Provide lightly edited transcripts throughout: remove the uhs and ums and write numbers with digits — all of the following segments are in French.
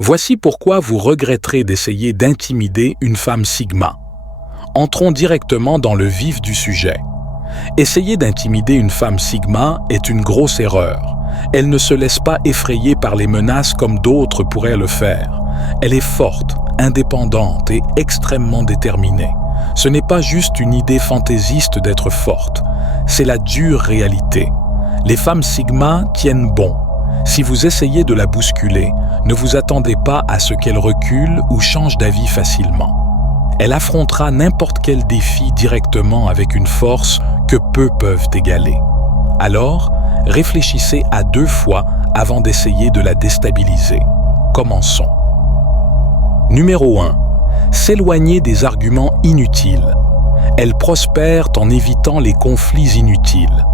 Voici pourquoi vous regretterez d'essayer d'intimider une femme Sigma. Entrons directement dans le vif du sujet. Essayer d'intimider une femme Sigma est une grosse erreur. Elle ne se laisse pas effrayer par les menaces comme d'autres pourraient le faire. Elle est forte, indépendante et extrêmement déterminée. Ce n'est pas juste une idée fantaisiste d'être forte, c'est la dure réalité. Les femmes Sigma tiennent bon. Si vous essayez de la bousculer, ne vous attendez pas à ce qu'elle recule ou change d'avis facilement. Elle affrontera n'importe quel défi directement avec une force que peu peuvent égaler. Alors, réfléchissez à 2 fois avant d'essayer de la déstabiliser. Commençons. Numéro 1. S'éloigner des arguments inutiles. Elles prospèrent en évitant les conflits inutiles.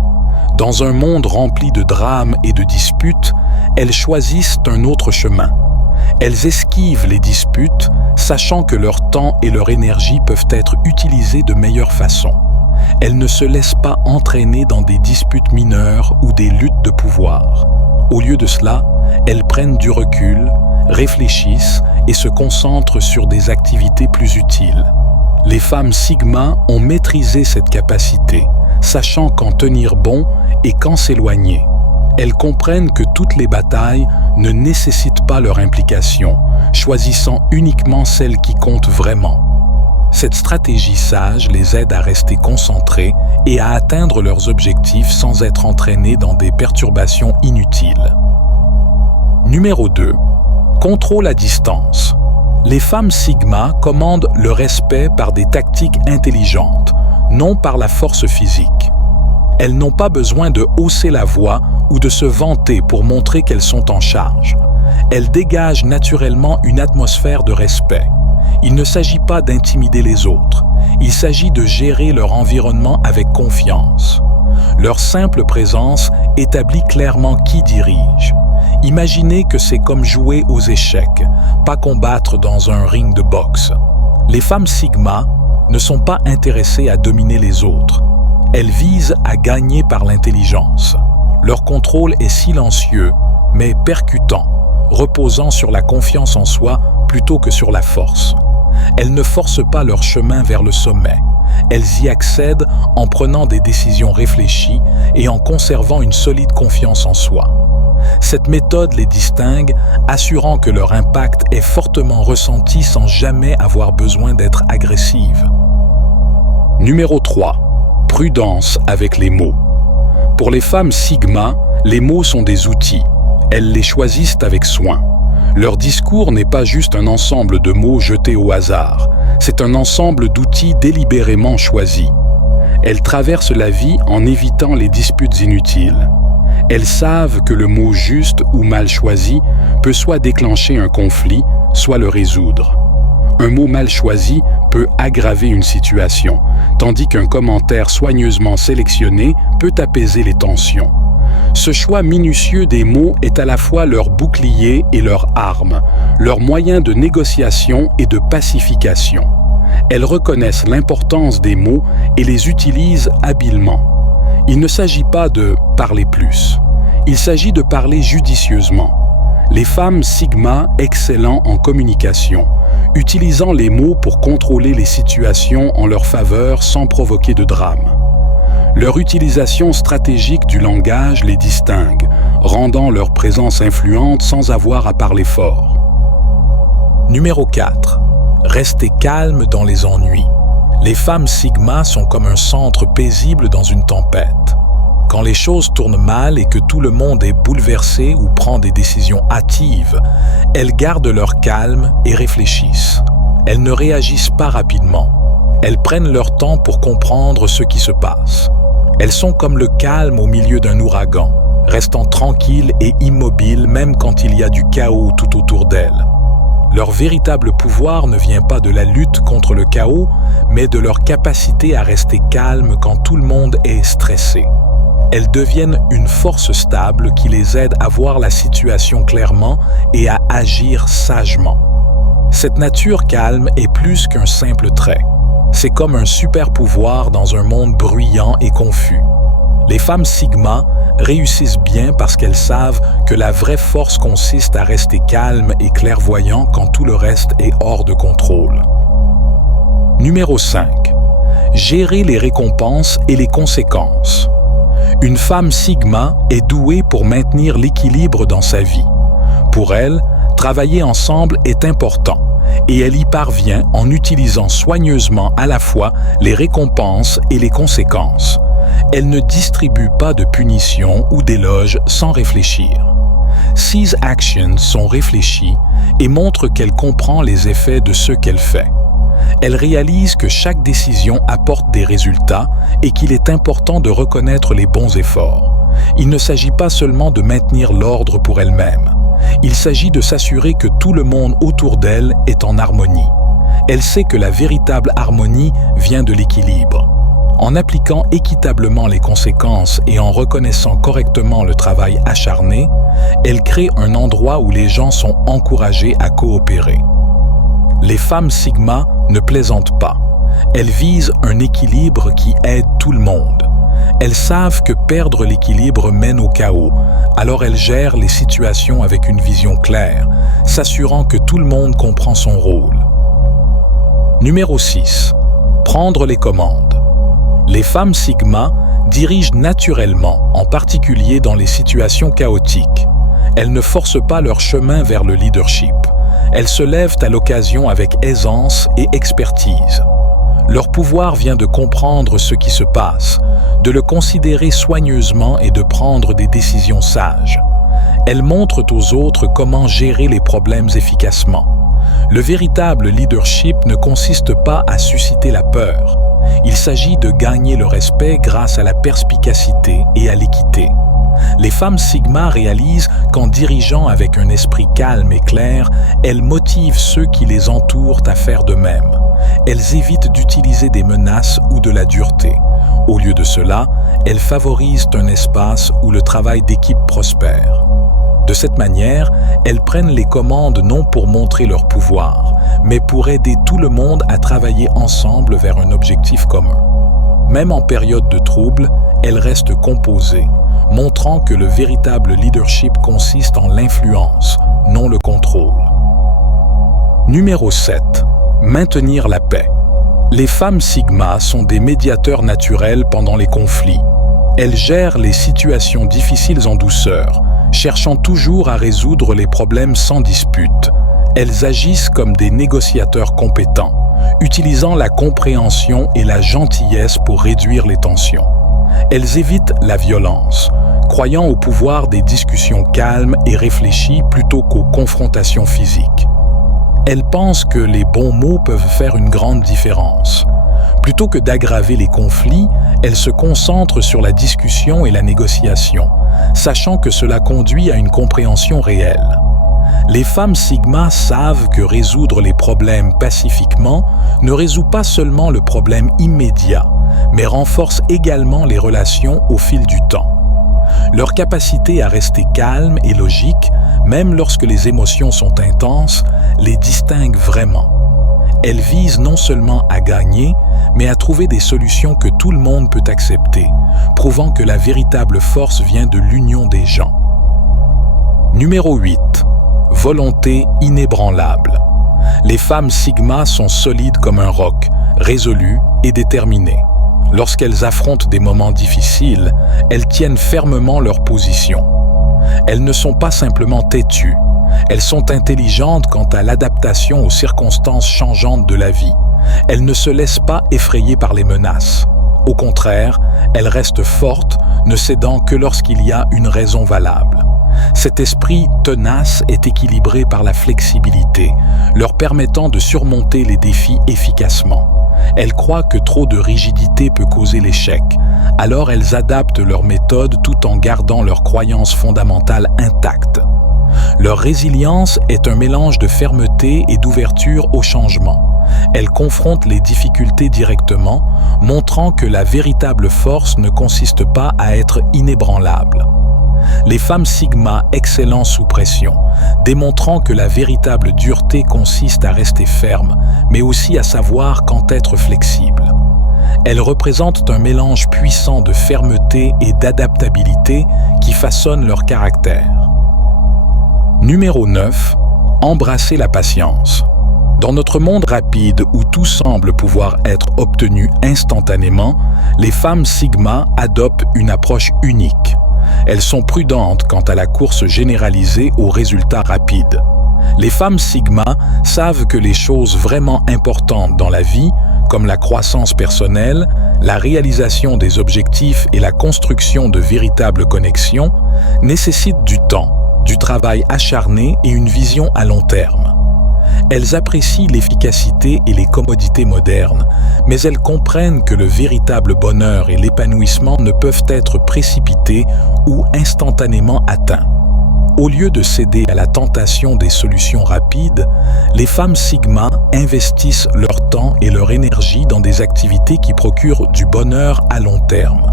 Dans un monde rempli de drames et de disputes, elles choisissent un autre chemin. Elles esquivent les disputes, sachant que leur temps et leur énergie peuvent être utilisés de meilleure façon. Elles ne se laissent pas entraîner dans des disputes mineures ou des luttes de pouvoir. Au lieu de cela, elles prennent du recul, réfléchissent et se concentrent sur des activités plus utiles. Les femmes Sigma ont maîtrisé cette capacité, sachant quand tenir bon et quand s'éloigner. Elles comprennent que toutes les batailles ne nécessitent pas leur implication, choisissant uniquement celles qui comptent vraiment. Cette stratégie sage les aide à rester concentrées et à atteindre leurs objectifs sans être entraînées dans des perturbations inutiles. Numéro 2. Contrôle à distance. Les femmes Sigma commandent le respect par des tactiques intelligentes, non par la force physique. Elles n'ont pas besoin de hausser la voix ou de se vanter pour montrer qu'elles sont en charge. Elles dégagent naturellement une atmosphère de respect. Il ne s'agit pas d'intimider les autres. Il s'agit de gérer leur environnement avec confiance. Leur simple présence établit clairement qui dirige. Imaginez que c'est comme jouer aux échecs, pas combattre dans un ring de boxe. Les femmes Sigma ne sont pas intéressées à dominer les autres. Elles visent à gagner par l'intelligence. Leur contrôle est silencieux, mais percutant, reposant sur la confiance en soi plutôt que sur la force. Elles ne forcent pas leur chemin vers le sommet. Elles y accèdent en prenant des décisions réfléchies et en conservant une solide confiance en soi. Cette méthode les distingue, assurant que leur impact est fortement ressenti sans jamais avoir besoin d'être agressive. Numéro 3. Prudence avec les mots. Pour les femmes Sigma, les mots sont des outils. Elles les choisissent avec soin. Leur discours n'est pas juste un ensemble de mots jetés au hasard. C'est un ensemble d'outils délibérément choisis. Elles traversent la vie en évitant les disputes inutiles. Elles savent que le mot juste ou mal choisi peut soit déclencher un conflit, soit le résoudre. Un mot mal choisi peut aggraver une situation, tandis qu'un commentaire soigneusement sélectionné peut apaiser les tensions. Ce choix minutieux des mots est à la fois leur bouclier et leur arme, leur moyen de négociation et de pacification. Elles reconnaissent l'importance des mots et les utilisent habilement. Il ne s'agit pas de parler plus, il s'agit de parler judicieusement. Les femmes Sigma excellent en communication, utilisant les mots pour contrôler les situations en leur faveur sans provoquer de drame. Leur utilisation stratégique du langage les distingue, rendant leur présence influente sans avoir à parler fort. Numéro 4. Restez calme dans les ennuis. Les femmes Sigma sont comme un centre paisible dans une tempête. Quand les choses tournent mal et que tout le monde est bouleversé ou prend des décisions hâtives, elles gardent leur calme et réfléchissent. Elles ne réagissent pas rapidement. Elles prennent leur temps pour comprendre ce qui se passe. Elles sont comme le calme au milieu d'un ouragan, restant tranquilles et immobiles même quand il y a du chaos tout autour d'elles. Leur véritable pouvoir ne vient pas de la lutte contre le chaos, mais de leur capacité à rester calme quand tout le monde est stressé. Elles deviennent une force stable qui les aide à voir la situation clairement et à agir sagement. Cette nature calme est plus qu'un simple trait. C'est comme un super pouvoir dans un monde bruyant et confus. Les femmes Sigma réussissent bien parce qu'elles savent que la vraie force consiste à rester calme et clairvoyant quand tout le reste est hors de contrôle. Numéro 5. Gérer les récompenses et les conséquences. Une femme Sigma est douée pour maintenir l'équilibre dans sa vie. Pour elle, travailler ensemble est important et elle y parvient en utilisant soigneusement à la fois les récompenses et les conséquences. Elle ne distribue pas de punitions ou d'éloges sans réfléchir. Ses actions sont réfléchies et montrent qu'elle comprend les effets de ce qu'elle fait. Elle réalise que chaque décision apporte des résultats et qu'il est important de reconnaître les bons efforts. Il ne s'agit pas seulement de maintenir l'ordre pour elle-même. Il s'agit de s'assurer que tout le monde autour d'elle est en harmonie. Elle sait que la véritable harmonie vient de l'équilibre. En appliquant équitablement les conséquences et en reconnaissant correctement le travail acharné, elle crée un endroit où les gens sont encouragés à coopérer. Les femmes Sigma ne plaisantent pas. Elles visent un équilibre qui aide tout le monde. Elles savent que perdre l'équilibre mène au chaos, alors elles gèrent les situations avec une vision claire, s'assurant que tout le monde comprend son rôle. Numéro 6. Prendre les commandes. Les femmes Sigma dirigent naturellement, en particulier dans les situations chaotiques. Elles ne forcent pas leur chemin vers le leadership. Elles se lèvent à l'occasion avec aisance et expertise. Leur pouvoir vient de comprendre ce qui se passe, de le considérer soigneusement et de prendre des décisions sages. Elles montrent aux autres comment gérer les problèmes efficacement. Le véritable leadership ne consiste pas à susciter la peur. Il s'agit de gagner le respect grâce à la perspicacité et à l'équité. Les femmes Sigma réalisent qu'en dirigeant avec un esprit calme et clair, elles motivent ceux qui les entourent à faire de même. Elles évitent d'utiliser des menaces ou de la dureté. Au lieu de cela, elles favorisent un espace où le travail d'équipe prospère. De cette manière, elles prennent les commandes non pour montrer leur pouvoir, mais pour aider tout le monde à travailler ensemble vers un objectif commun. Même en période de trouble, elles restent composées, montrant que le véritable leadership consiste en l'influence, non le contrôle. Numéro 7. Maintenir la paix. Les femmes Sigma sont des médiateurs naturels pendant les conflits. Elles gèrent les situations difficiles en douceur, cherchant toujours à résoudre les problèmes sans dispute. Elles agissent comme des négociateurs compétents, utilisant la compréhension et la gentillesse pour réduire les tensions. Elles évitent la violence, croyant au pouvoir des discussions calmes et réfléchies plutôt qu'aux confrontations physiques. Elles pensent que les bons mots peuvent faire une grande différence. Plutôt que d'aggraver les conflits, elles se concentrent sur la discussion et la négociation, sachant que cela conduit à une compréhension réelle. Les femmes Sigma savent que résoudre les problèmes pacifiquement ne résout pas seulement le problème immédiat, mais renforce également les relations au fil du temps. Leur capacité à rester calme et logique, même lorsque les émotions sont intenses, les distingue vraiment. Elles visent non seulement à gagner, mais à trouver des solutions que tout le monde peut accepter, prouvant que la véritable force vient de l'union des gens. Numéro 8. Volonté inébranlable. Les femmes Sigma sont solides comme un roc, résolues et déterminées. Lorsqu'elles affrontent des moments difficiles, elles tiennent fermement leur position. Elles ne sont pas simplement têtues, elles sont intelligentes quant à l'adaptation aux circonstances changeantes de la vie. Elles ne se laissent pas effrayer par les menaces. Au contraire, elles restent fortes, ne cédant que lorsqu'il y a une raison valable. Cet esprit tenace est équilibré par la flexibilité, leur permettant de surmonter les défis efficacement. Elles croient que trop de rigidité peut causer l'échec, alors elles adaptent leur méthode tout en gardant leurs croyances fondamentales intactes. Leur résilience est un mélange de fermeté et d'ouverture au changement. Elles confrontent les difficultés directement, montrant que la véritable force ne consiste pas à être inébranlable. Les femmes Sigma excellent sous pression, démontrant que la véritable dureté consiste à rester ferme, mais aussi à savoir quand être flexible. Elles représentent un mélange puissant de fermeté et d'adaptabilité qui façonne leur caractère. Numéro 9. Embrasser la patience. Dans notre monde rapide où tout semble pouvoir être obtenu instantanément, les femmes Sigma adoptent une approche unique. Elles sont prudentes quant à la course généralisée aux résultats rapides. Les femmes Sigma savent que les choses vraiment importantes dans la vie, comme la croissance personnelle, la réalisation des objectifs et la construction de véritables connexions, nécessitent du temps, du travail acharné et une vision à long terme. Elles apprécient l'efficacité et les commodités modernes, mais elles comprennent que le véritable bonheur et l'épanouissement ne peuvent être précipités ou instantanément atteints. Au lieu de céder à la tentation des solutions rapides, les femmes Sigma investissent leur temps et leur énergie dans des activités qui procurent du bonheur à long terme.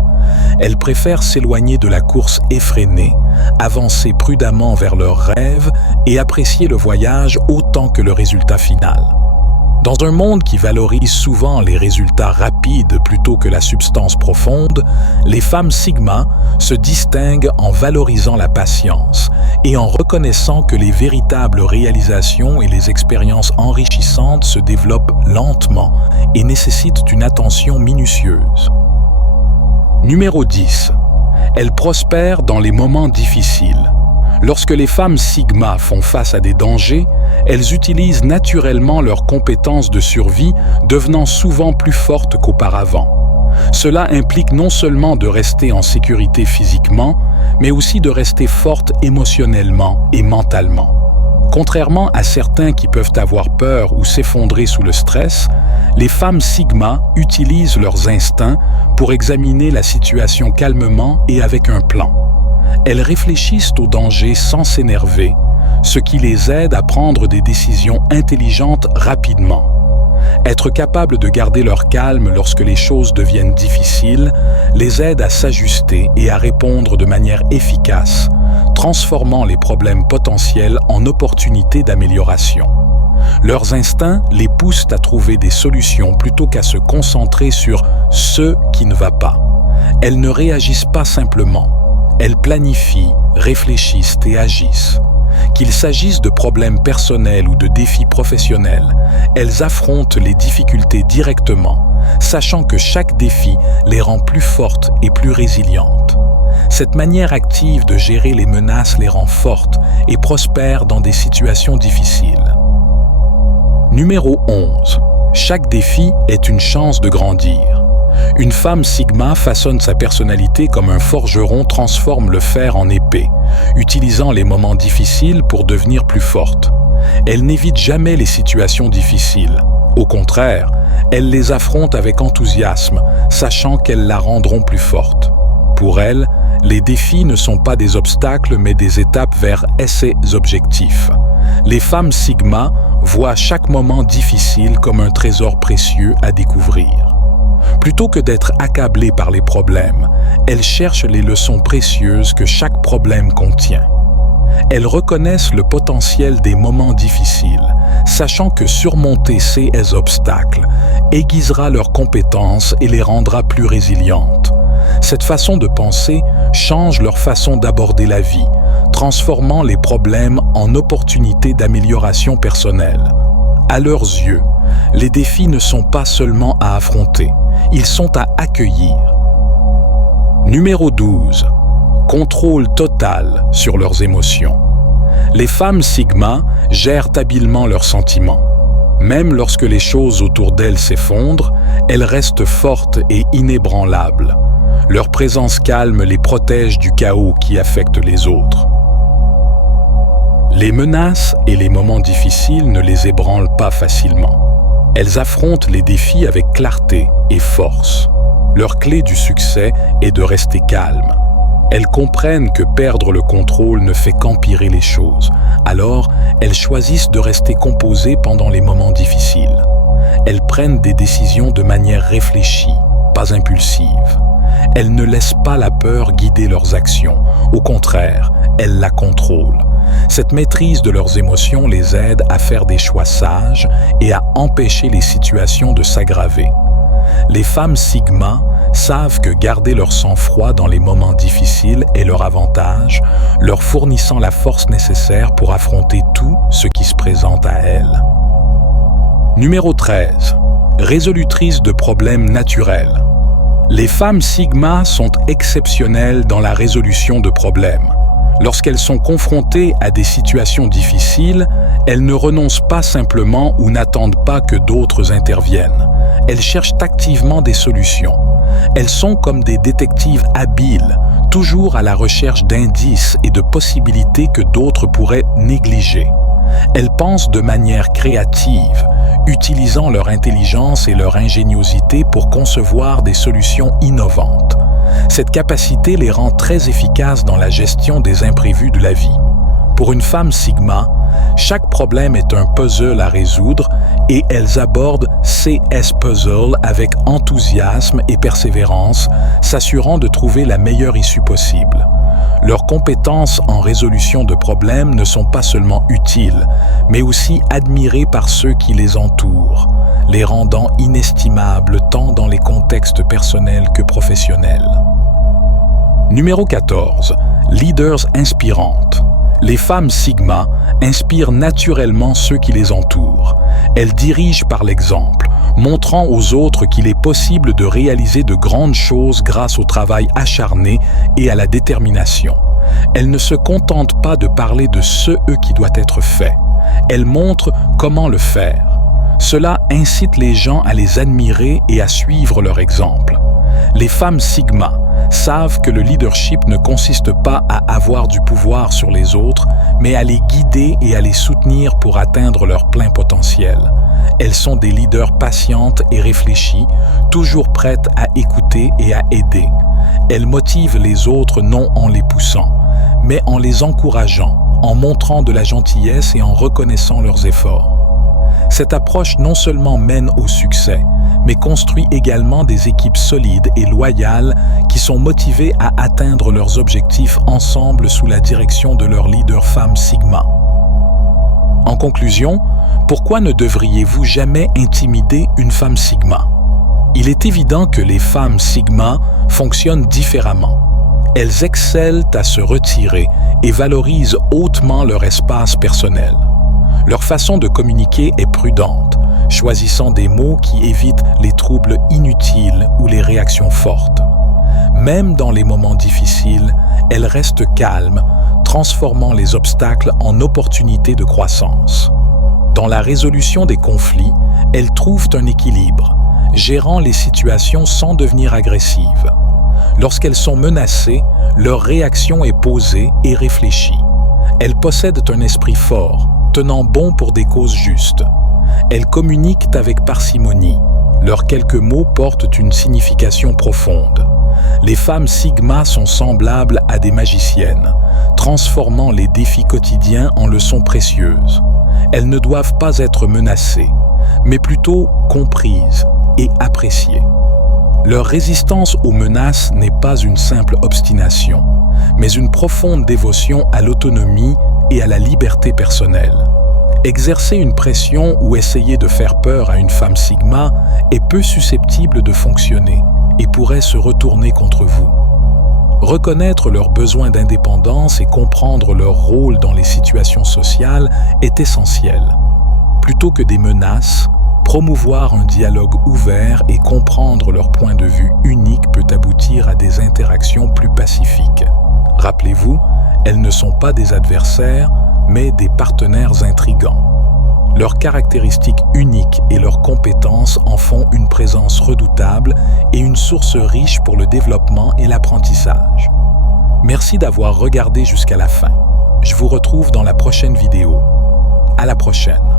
Elles préfèrent s'éloigner de la course effrénée, avancer prudemment vers leurs rêves et apprécier le voyage autant que le résultat final. Dans un monde qui valorise souvent les résultats rapides plutôt que la substance profonde, les femmes Sigma se distinguent en valorisant la patience et en reconnaissant que les véritables réalisations et les expériences enrichissantes se développent lentement et nécessitent une attention minutieuse. Numéro 10. Elles prospèrent dans les moments difficiles. Lorsque les femmes Sigma font face à des dangers, elles utilisent naturellement leurs compétences de survie, devenant souvent plus fortes qu'auparavant. Cela implique non seulement de rester en sécurité physiquement, mais aussi de rester fortes émotionnellement et mentalement. Contrairement à certains qui peuvent avoir peur ou s'effondrer sous le stress, les femmes Sigma utilisent leurs instincts pour examiner la situation calmement et avec un plan. Elles réfléchissent au danger sans s'énerver, ce qui les aide à prendre des décisions intelligentes rapidement. Être capable de garder leur calme lorsque les choses deviennent difficiles les aide à s'ajuster et à répondre de manière efficace, transformant les problèmes potentiels en opportunités d'amélioration. Leurs instincts les poussent à trouver des solutions plutôt qu'à se concentrer sur ce qui ne va pas. Elles ne réagissent pas simplement. Elles planifient, réfléchissent et agissent. Qu'il s'agisse de problèmes personnels ou de défis professionnels, elles affrontent les difficultés directement, sachant que chaque défi les rend plus fortes et plus résilientes. Cette manière active de gérer les menaces les rend fortes et prospèrent dans des situations difficiles. Numéro 11. Chaque défi est une chance de grandir. Une femme Sigma façonne sa personnalité comme un forgeron transforme le fer en épée, utilisant les moments difficiles pour devenir plus forte. Elle n'évite jamais les situations difficiles. Au contraire, elle les affronte avec enthousiasme, sachant qu'elles la rendront plus forte. Pour elle, les défis ne sont pas des obstacles mais des étapes vers ses objectifs. Les femmes Sigma voient chaque moment difficile comme un trésor précieux à découvrir. Plutôt que d'être accablées par les problèmes, elles cherchent les leçons précieuses que chaque problème contient. Elles reconnaissent le potentiel des moments difficiles, sachant que surmonter ces obstacles aiguisera leurs compétences et les rendra plus résilientes. Cette façon de penser change leur façon d'aborder la vie, transformant les problèmes en opportunités d'amélioration personnelle. À leurs yeux, les défis ne sont pas seulement à affronter, ils sont à accueillir. Numéro 12. Contrôle total sur leurs émotions. Les femmes Sigma gèrent habilement leurs sentiments. Même lorsque les choses autour d'elles s'effondrent, elles restent fortes et inébranlables. Leur présence calme les protège du chaos qui affecte les autres. Les menaces et les moments difficiles ne les ébranlent pas facilement. Elles affrontent les défis avec clarté et force. Leur clé du succès est de rester calme. Elles comprennent que perdre le contrôle ne fait qu'empirer les choses. Alors, elles choisissent de rester composées pendant les moments difficiles. Elles prennent des décisions de manière réfléchie, pas impulsive. Elles ne laissent pas la peur guider leurs actions. Au contraire, elles la contrôlent. Cette maîtrise de leurs émotions les aide à faire des choix sages et à empêcher les situations de s'aggraver. Les femmes Sigma savent que garder leur sang-froid dans les moments difficiles est leur avantage, leur fournissant la force nécessaire pour affronter tout ce qui se présente à elles. Numéro 13. Résolutrices de problèmes naturels. Les femmes Sigma sont exceptionnelles dans la résolution de problèmes. Lorsqu'elles sont confrontées à des situations difficiles, elles ne renoncent pas simplement ou n'attendent pas que d'autres interviennent. Elles cherchent activement des solutions. Elles sont comme des détectives habiles, toujours à la recherche d'indices et de possibilités que d'autres pourraient négliger. Elles pensent de manière créative, utilisant leur intelligence et leur ingéniosité pour concevoir des solutions innovantes. Cette capacité les rend très efficaces dans la gestion des imprévus de la vie. Pour une femme Sigma, chaque problème est un puzzle à résoudre et elles abordent CS Puzzle avec enthousiasme et persévérance, s'assurant de trouver la meilleure issue possible. Leurs compétences en résolution de problèmes ne sont pas seulement utiles, mais aussi admirées par ceux qui les entourent, les rendant inestimables tant dans les contextes personnels que professionnels. Numéro 14. Leaders inspirantes. Les femmes Sigma inspirent naturellement ceux qui les entourent. Elles dirigent par l'exemple, montrant aux autres qu'il est possible de réaliser de grandes choses grâce au travail acharné et à la détermination. Elles ne se contentent pas de parler de ce qui doit être fait. Elles montrent comment le faire. Cela incite les gens à les admirer et à suivre leur exemple. Les femmes Sigma savent que le leadership ne consiste pas à avoir du pouvoir sur les autres, mais à les guider et à les soutenir pour atteindre leur plein potentiel. Elles sont des leaders patientes et réfléchies, toujours prêtes à écouter et à aider. Elles motivent les autres non en les poussant, mais en les encourageant, en montrant de la gentillesse et en reconnaissant leurs efforts. Cette approche non seulement mène au succès, mais construit également des équipes solides et loyales qui sont motivées à atteindre leurs objectifs ensemble sous la direction de leur leader femme Sigma. En conclusion, pourquoi ne devriez-vous jamais intimider une femme Sigma? Il est évident que les femmes Sigma fonctionnent différemment. Elles excellent à se retirer et valorisent hautement leur espace personnel. Leur façon de communiquer est prudente, choisissant des mots qui évitent les troubles inutiles ou les réactions fortes. Même dans les moments difficiles, elles restent calmes, transformant les obstacles en opportunités de croissance. Dans la résolution des conflits, elles trouvent un équilibre, gérant les situations sans devenir agressives. Lorsqu'elles sont menacées, leur réaction est posée et réfléchie. Elles possèdent un esprit fort, tenant bon pour des causes justes. Elles communiquent avec parcimonie. Leurs quelques mots portent une signification profonde. Les femmes Sigma sont semblables à des magiciennes, transformant les défis quotidiens en leçons précieuses. Elles ne doivent pas être menacées, mais plutôt comprises et appréciées. Leur résistance aux menaces n'est pas une simple obstination, mais une profonde dévotion à l'autonomie et à la liberté personnelle. Exercer une pression ou essayer de faire peur à une femme Sigma est peu susceptible de fonctionner et pourrait se retourner contre vous. Reconnaître leurs besoins d'indépendance et comprendre leur rôle dans les situations sociales est essentiel. Plutôt que des menaces, promouvoir un dialogue ouvert et comprendre leur point de vue unique peut aboutir à des interactions plus pacifiques. Rappelez-vous, elles ne sont pas des adversaires, mais des partenaires intrigants. Leurs caractéristiques uniques et leurs compétences en font une présence redoutable et une source riche pour le développement et l'apprentissage. Merci d'avoir regardé jusqu'à la fin. Je vous retrouve dans la prochaine vidéo. À la prochaine.